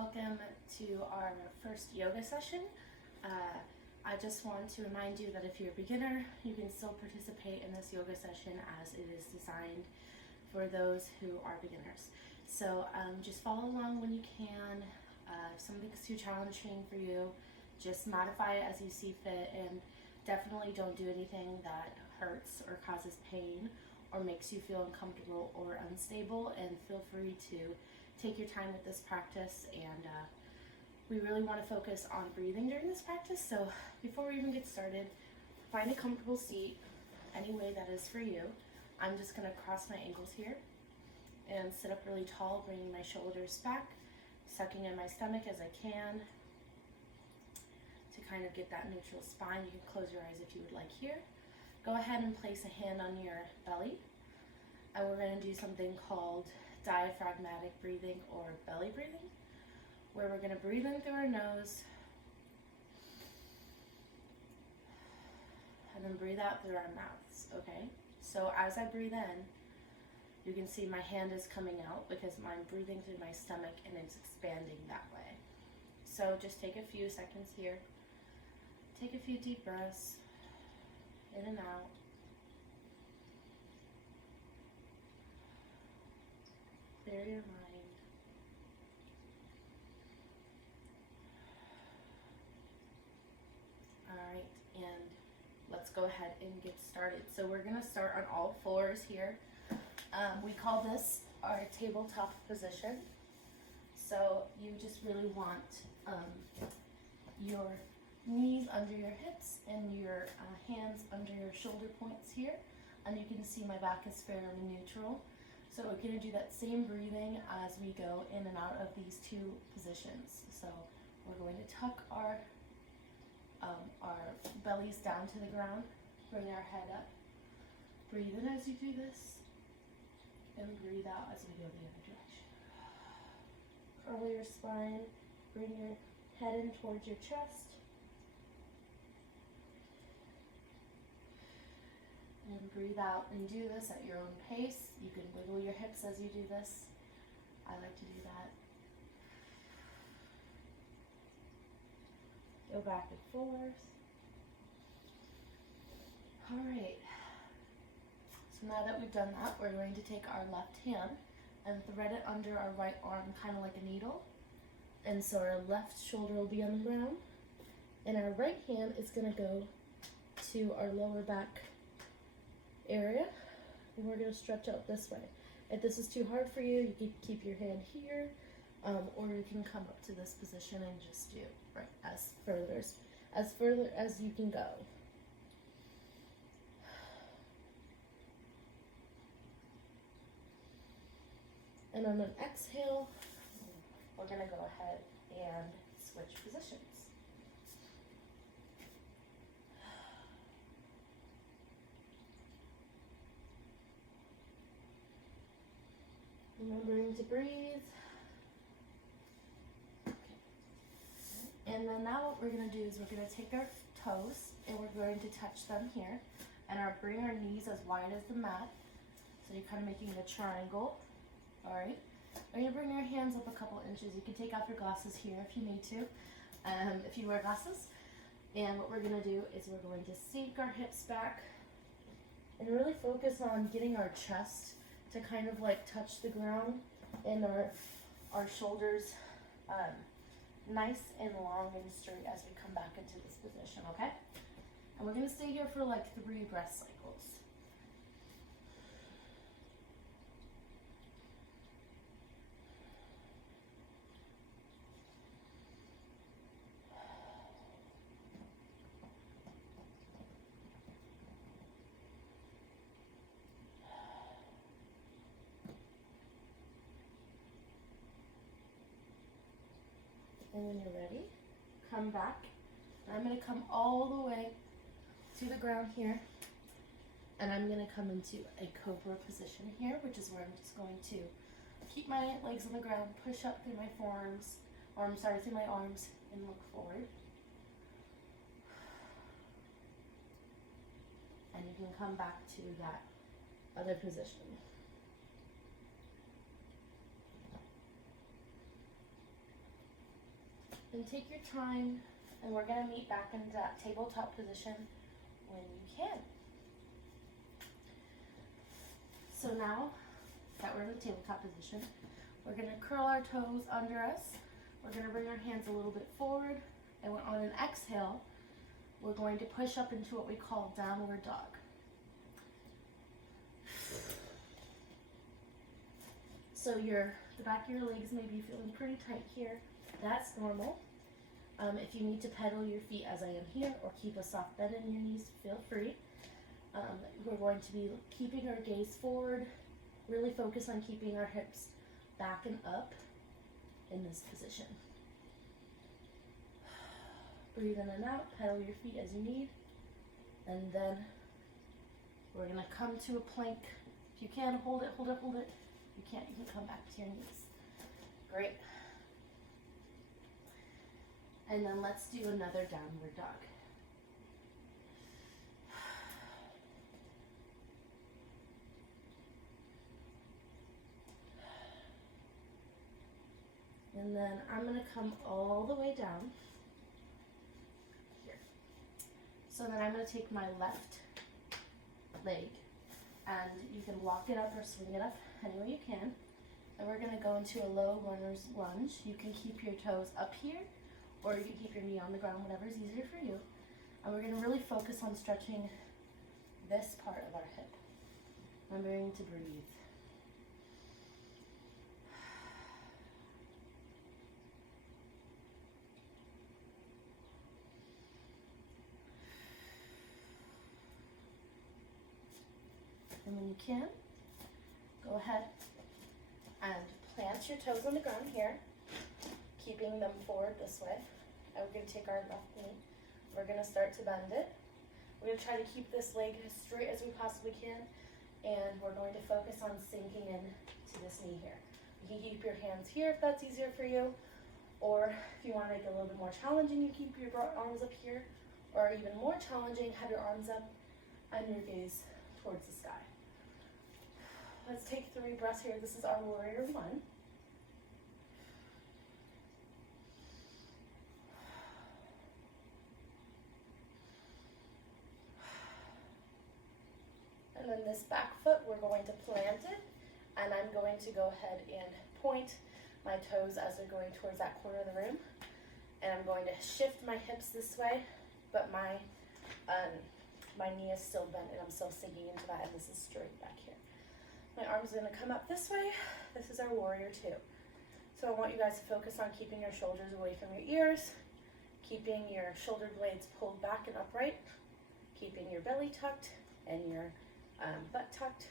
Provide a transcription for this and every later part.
welcome to our first yoga session. I just want to remind you that if you're a beginner, you can still participate in this yoga session as it is designed for those who are beginners. So just follow along when you can. If something's too challenging for you, just modify it as you see fit, and definitely don't do anything that hurts or causes pain or makes you feel uncomfortable or unstable, and feel free to take your time with this practice. And we really want to focus on breathing during this practice. So before we even get started, find a comfortable seat any way that is for you. I'm just going to cross my ankles here and sit up really tall, bringing my shoulders back, sucking in my stomach as I can to kind of get that neutral spine. You can close your eyes if you would like here. Go ahead and place a hand on your belly, and we're going to do something called diaphragmatic breathing or belly breathing, where we're going to breathe in through our nose and then breathe out through our mouths, okay? So as I breathe in, you can see my hand is coming out because I'm breathing through my stomach and it's expanding that way. So just take a few seconds here. Take a few deep breaths, in and out. Clear your mind. All right, and let's go ahead and get started. So we're gonna start on all fours here. We call this our tabletop position. So you just really want your knees under your hips and your hands under your shoulder points here. And you can see my back is fairly neutral. So we're going to do that same breathing as we go in and out of these two positions. So we're going to tuck our bellies down to the ground, bring our head up, breathe in as you do this, and breathe out as we go the other direction. Curl your spine, bring your head in towards your chest, and breathe out, and do this at your own pace. You can wiggle your hips as you do this. I like to do that. Go back and forth. All right. So now that we've done that, we're going to take our left hand and thread it under our right arm, kind of like a needle. And so our left shoulder will be on the ground, and our right hand is going to go to our lower back area, and we're going to stretch out this way. If this is too hard for you, you can keep your hand here, or you can come up to this position and just do right as further as you can go. And on an exhale, we're going to go ahead and switch positions. Remembering to breathe. Okay. And then now what we're going to do is we're going to take our toes and we're going to touch them here, and bring our knees as wide as the mat. So you're kind of making a triangle. All right. We're going to bring your hands up a couple inches. You can take off your glasses here if you need to, if you wear glasses. And what we're going to do is we're going to sink our hips back and really focus on getting our chest to kind of like touch the ground, and our shoulders nice and long and straight as we come back into this position, okay? And we're going to stay here for like 3 breath cycles. And when you're ready, come back. I'm going to come all the way to the ground here, and I'm going to come into a cobra position here, which is where I'm just going to keep my legs on the ground, push up through my forearms, through my arms, and look forward. And you can come back to that other position. Then take your time, and we're going to meet back into that tabletop position when you can. So now that we're in the tabletop position, we're going to curl our toes under us. We're going to bring our hands a little bit forward, and on an exhale, we're going to push up into what we call downward dog. So the back of your legs may be feeling pretty tight here. That's normal. If you need to pedal your feet as I am here, or keep a soft bend in your knees, feel free. We're going to be keeping our gaze forward, really focus on keeping our hips back and up in this position. Breathe in and out, pedal your feet as you need, and then we're going to come to a plank. If you can, hold it, hold it, hold it. If you can't, you can come back to your knees. Great. And then let's do another downward dog. And then I'm going to come all the way down here. So then I'm going to take my left leg, and you can walk it up or swing it up any way you can. And we're going to go into a low runner's lunge. You can keep your toes up here, or you can keep your knee on the ground, whatever is easier for you. And we're going to really focus on stretching this part of our hip. Remembering to breathe. And when you can, go ahead and plant your toes on the ground here, keeping them forward this way. And we're going to take our left knee. We're going to start to bend it. We're going to try to keep this leg as straight as we possibly can, and we're going to focus on sinking in to this knee here. You can keep your hands here if that's easier for you, or if you want to make it a little bit more challenging, you keep your arms up here, or even more challenging, have your arms up and your gaze towards the sky. Let's take 3 breaths here. This is our warrior 1. And then this back foot, we're going to plant it, and I'm going to go ahead and point my toes as they're going towards that corner of the room. And I'm going to shift my hips this way, but my knee is still bent, and I'm still sinking into that, and this is straight back here. My arms are going to come up this way. This is our warrior 2. So I want you guys to focus on keeping your shoulders away from your ears, keeping your shoulder blades pulled back and upright, keeping your belly tucked and your butt tucked,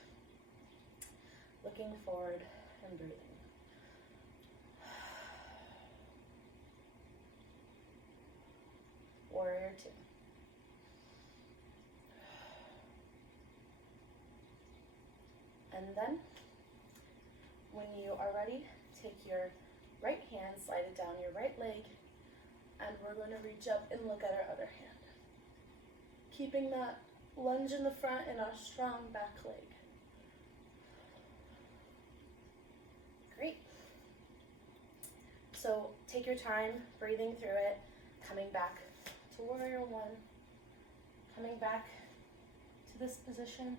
looking forward and breathing. Warrior 2. And then, when you are ready, take your right hand, slide it down your right leg, and we're going to reach up and look at our other hand. Keeping that lunge in the front and a strong back leg. Great. So take your time, breathing through it, coming back to warrior 1, coming back to this position.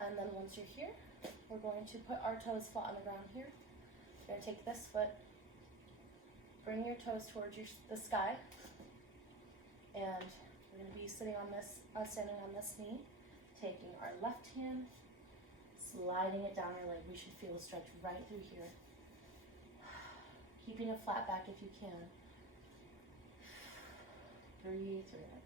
And then once you're here, we're going to put our toes flat on the ground here. You're going to take this foot, bring your toes towards the sky, and we're going to be standing on this knee, taking our left hand, sliding it down our leg. We should feel a stretch right through here. Keeping a flat back if you can. Breathe through it.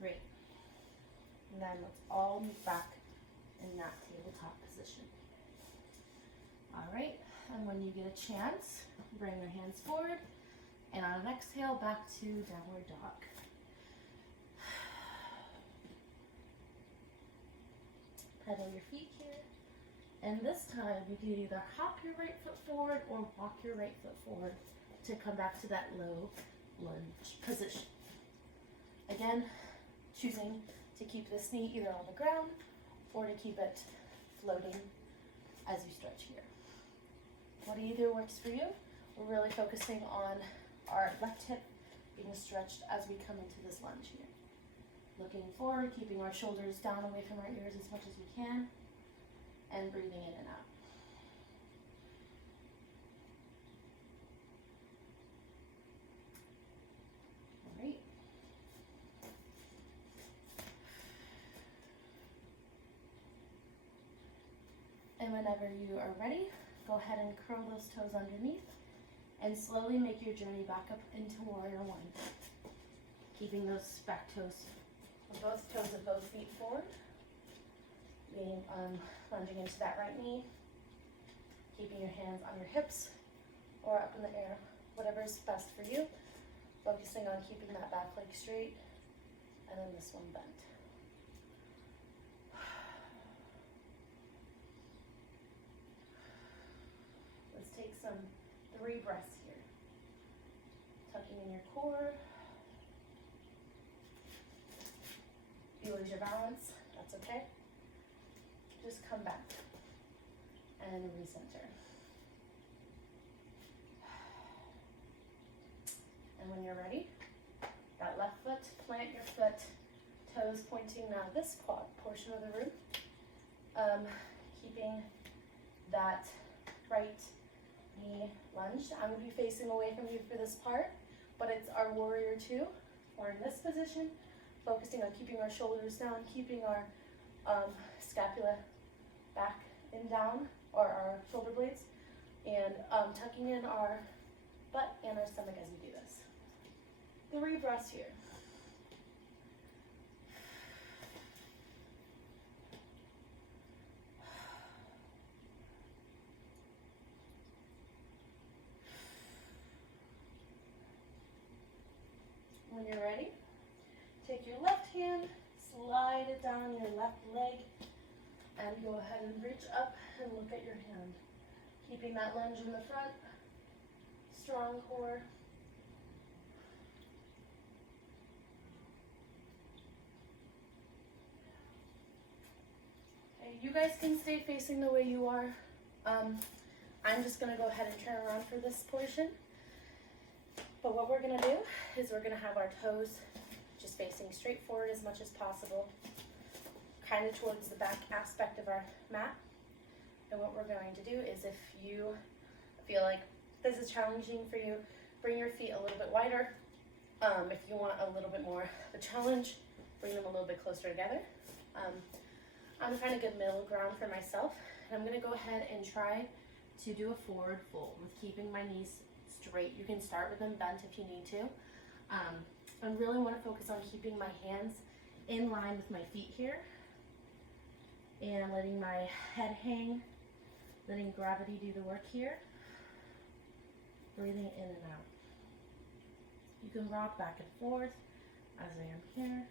Great. And then let's all move back in that tabletop position. All right, and when you get a chance, bring your hands forward, and on an exhale, back to downward dog. Pedal your feet here, and this time you can either hop your right foot forward or walk your right foot forward to come back to that low lunge position. Again, choosing to keep this knee either on the ground or to keep it floating as you stretch here. What either works for you. We're really focusing on our left hip being stretched as we come into this lunge here. Looking forward, keeping our shoulders down away from our ears as much as we can, and breathing in and out. All right. And whenever you are ready, go ahead and curl those toes underneath and slowly make your journey back up into warrior one. Keeping those back toes, both toes of both feet forward. Meaning lunging into that right knee. Keeping your hands on your hips or up in the air, whatever is best for you. Focusing on keeping that back leg straight and then this one bent. Let's take some 3 breaths here. Tucking in your core. If you lose your balance, that's okay. Just come back and recenter. And when you're ready, that left foot, plant your foot, toes pointing now this quad portion of the root. Keeping that right knee lunged. I'm going to be facing away from you for this part, but it's our warrior 2. We're in this position, focusing on keeping our shoulders down, keeping our scapula back and down, or our shoulder blades, and tucking in our butt and our stomach as we do this. 3 breaths here. When you're ready, take your left hand, slide it down your left leg, and go ahead and reach up and look at your hand. Keeping that lunge in the front, strong core. Okay, you guys can stay facing the way you are. I'm just gonna go ahead and turn around for this portion. But what we're gonna do is we're gonna have our toes just facing straight forward as much as possible, kind of towards the back aspect of our mat. And what we're going to do is, if you feel like this is challenging for you, bring your feet a little bit wider. If you want a little bit more of a challenge, bring them a little bit closer together. I'm trying to get middle ground for myself. And I'm gonna go ahead and try to do a forward fold with keeping my knees straight. You can start with them bent if you need to. I really want to focus on keeping my hands in line with my feet here and letting my head hang, letting gravity do the work here. Breathing in and out. You can rock back and forth as I am here.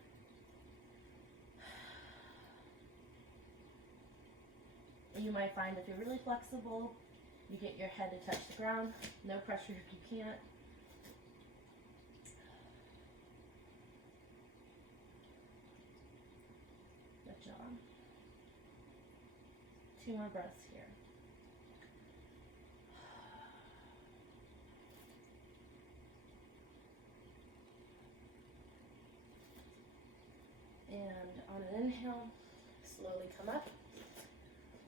You might find if you're really flexible, you get your head to touch the ground. No pressure if you can't. Good job. 2 more breaths here. And on an inhale, slowly come up.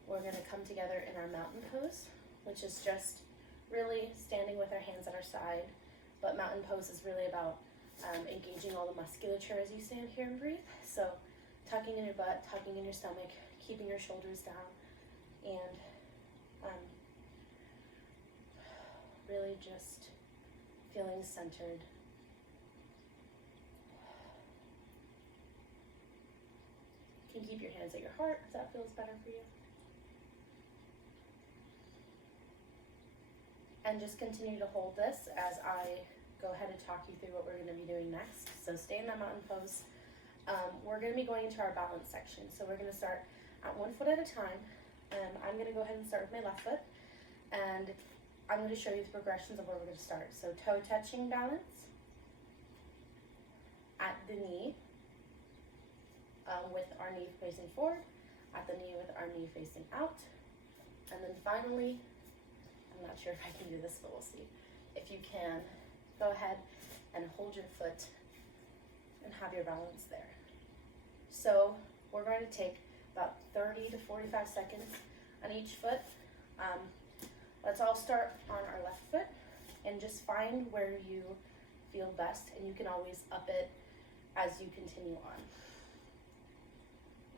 We're going to come together in our mountain pose, which is just really standing with our hands at our side. But mountain pose is really about engaging all the musculature as you stand here and breathe. So tucking in your butt, tucking in your stomach, keeping your shoulders down, and really just feeling centered. You can keep your hands at your heart if that feels better for you. And just continue to hold this as I go ahead and talk you through what we're going to be doing next. So stay in that mountain pose. We're going to be going into our balance section. So we're going to start at 1 foot at a time. I'm going to go ahead and start with my left foot. And I'm going to show you the progressions of where we're going to start. So toe touching balance. at the knee with our knee facing forward, at the knee with our knee facing out. And then finally, I'm not sure if I can do this, but we'll see. If you can, go ahead and hold your foot and have your balance there. So we're going to take about 30 to 45 seconds on each foot. Let's all start on our left foot and just find where you feel best, and you can always up it as you continue on.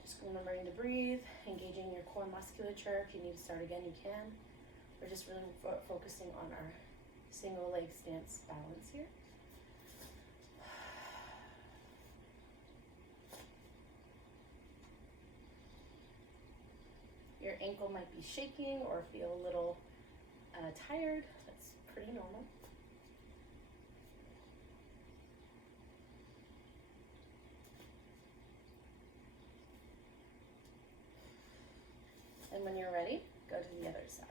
Just remembering to breathe, engaging your core musculature. If you need to start again, you can. We're just really focusing on our single leg stance balance here. Your ankle might be shaking or feel a little tired. That's pretty normal. And when you're ready, go to the other side.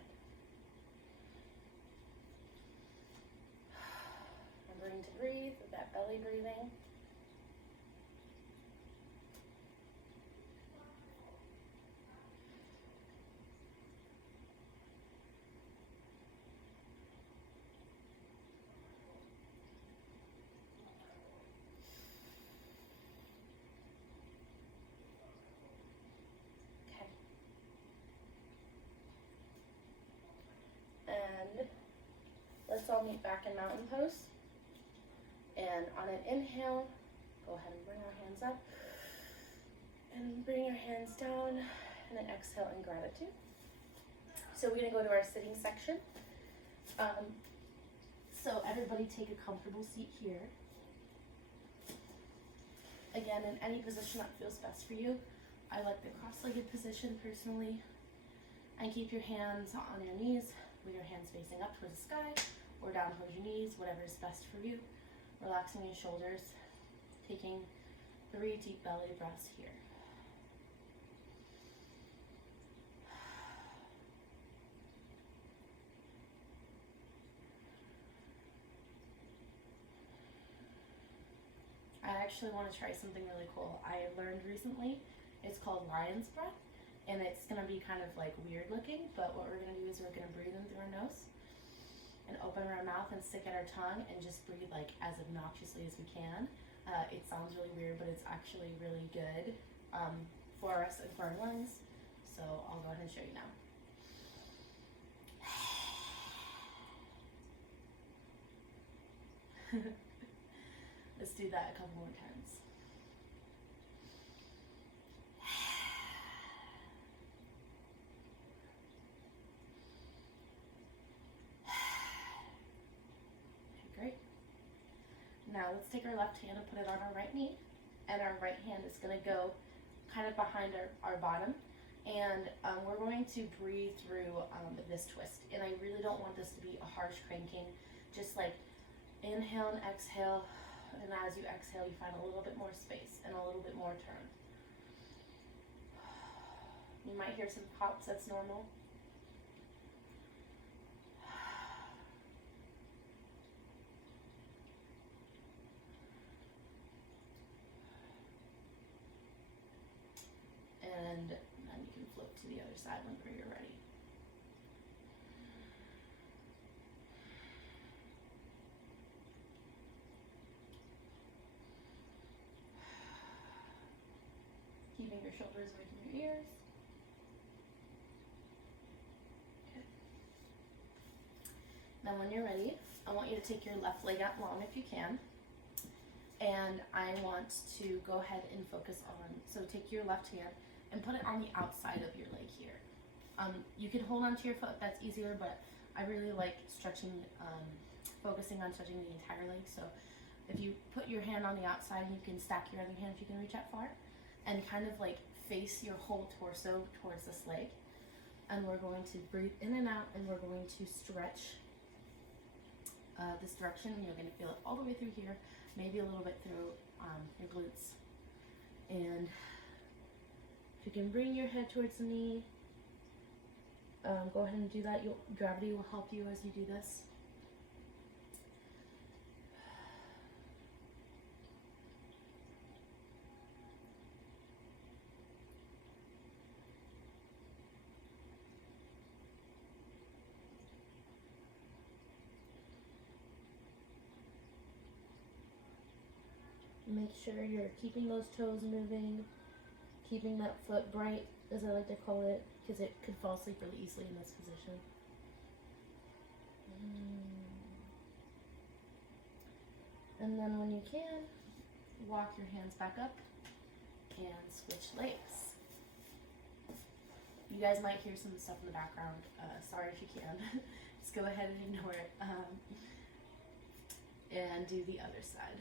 Remembering to breathe with that belly breathing. And let's all meet back in mountain pose. And on an inhale, go ahead and bring our hands up. And bring your hands down. And then exhale in gratitude. So we're going to go to our sitting section. So everybody take a comfortable seat here. Again, in any position that feels best for you. I like the cross-legged position personally. And keep your hands on your knees, with your hands facing up towards the sky or down towards your knees, whatever is best for you. Relaxing your shoulders, taking 3 deep belly breaths here. I actually want to try something really cool. I learned recently, it's called lion's breath. And it's going to be kind of like weird looking, but what we're going to do is we're going to breathe in through our nose and open our mouth and stick at our tongue and just breathe like as obnoxiously as we can. It sounds really weird, but it's actually really good for us and for our lungs. So I'll go ahead and show you now. Let's do that a couple more times. Now let's take our left hand and put it on our right knee, and our right hand is going to go kind of behind our bottom, and we're going to breathe through this twist. And I really don't want this to be a harsh cranking, just like inhale and exhale, and as you exhale you find a little bit more space and a little bit more turn. You might hear some pops, that's normal. And then you can flip to the other side whenever you're ready. Keeping your shoulders away from your ears. Okay. Then when you're ready, I want you to take your left leg out long if you can. And I want to go ahead and focus on, so take your left hand and put it on the outside of your leg here. You can hold onto your foot, that's easier, but I really like stretching, focusing on stretching the entire leg. So if you put your hand on the outside, you can stack your other hand if you can reach that far, and kind of like face your whole torso towards this leg. And we're going to breathe in and out, and we're going to stretch this direction. You're going to feel it all the way through here, maybe a little bit through your glutes. And if you can bring your head towards the knee, go ahead and do that. Gravity will help you as you do this. Make sure you're keeping those toes moving, keeping that foot bright, as I like to call it, because it could fall asleep really easily in this position. And then when you can, walk your hands back up and switch legs. You guys might hear some stuff in the background. Sorry if you can. Just go ahead and ignore it. And do the other side.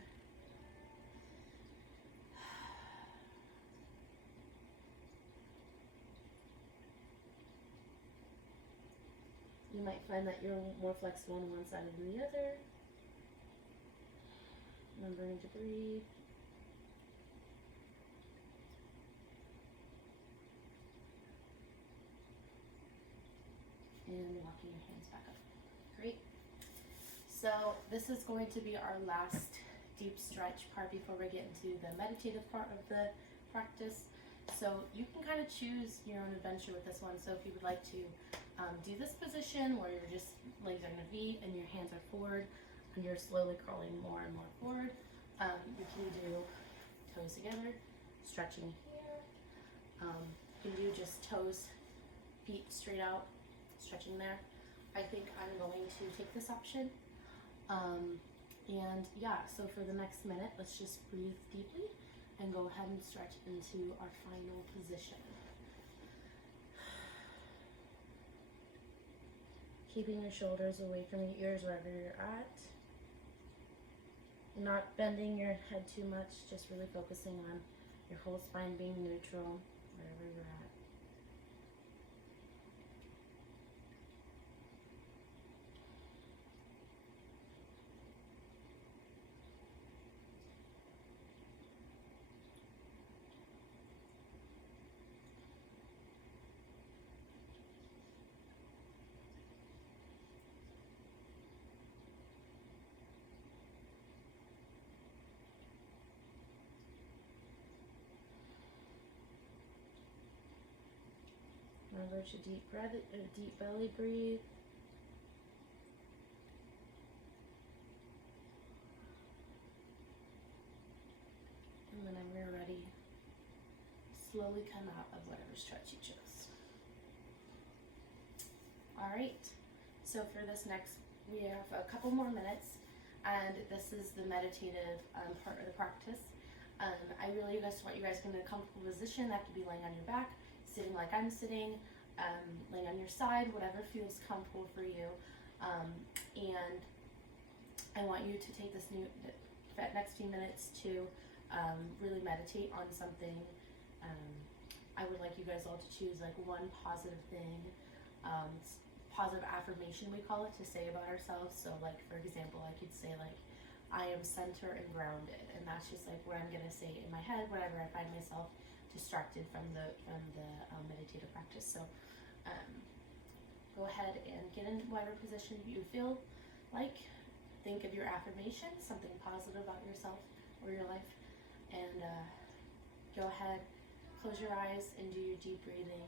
You might find that you're more flexible on one side than the other. Remembering to breathe. And walking your hands back up. Great. So this is going to be our last deep stretch part before we get into the meditative part of the practice. So you can kind of choose your own adventure with this one. So if you would like to do this position where you're just legs are in a V and your hands are forward and you're slowly crawling more and more forward, you can do toes together, stretching here. You can do just toes, feet straight out, stretching there. I think I'm going to take this option. And yeah, so for the next minute, let's just breathe deeply and go ahead and stretch into our final position. Keeping your shoulders away from your ears wherever you're at. Not bending your head too much, just really focusing on your whole spine being neutral wherever you're at. Remember to deep belly breathe. And whenever you're ready, slowly come out of whatever stretch you chose. All right, so for this next, we have a couple more minutes, and this is the meditative part of the practice. I really just want you guys to get in a comfortable position. That could be laying on your back, sitting like I'm sitting, laying on your side, whatever feels comfortable for you. And I want you to take this next few minutes to really meditate on something. I would like you guys all to choose like one positive thing, positive affirmation we call it, to say about ourselves. So like, for example, I could say like, I am centered and grounded, and that's just like what I'm gonna say in my head whenever I find myself distracted from the meditative practice. So go ahead and get in whatever position you feel like. Think of your affirmation, something positive about yourself or your life, and go ahead, close your eyes and do your deep breathing.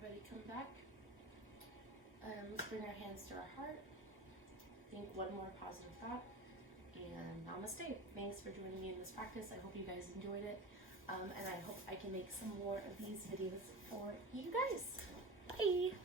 everybody come back. Let's bring our hands to our heart. Think one more positive thought. And namaste. Thanks for joining me in this practice. I hope you guys enjoyed it. And I hope I can make some more of these videos for you guys. Bye!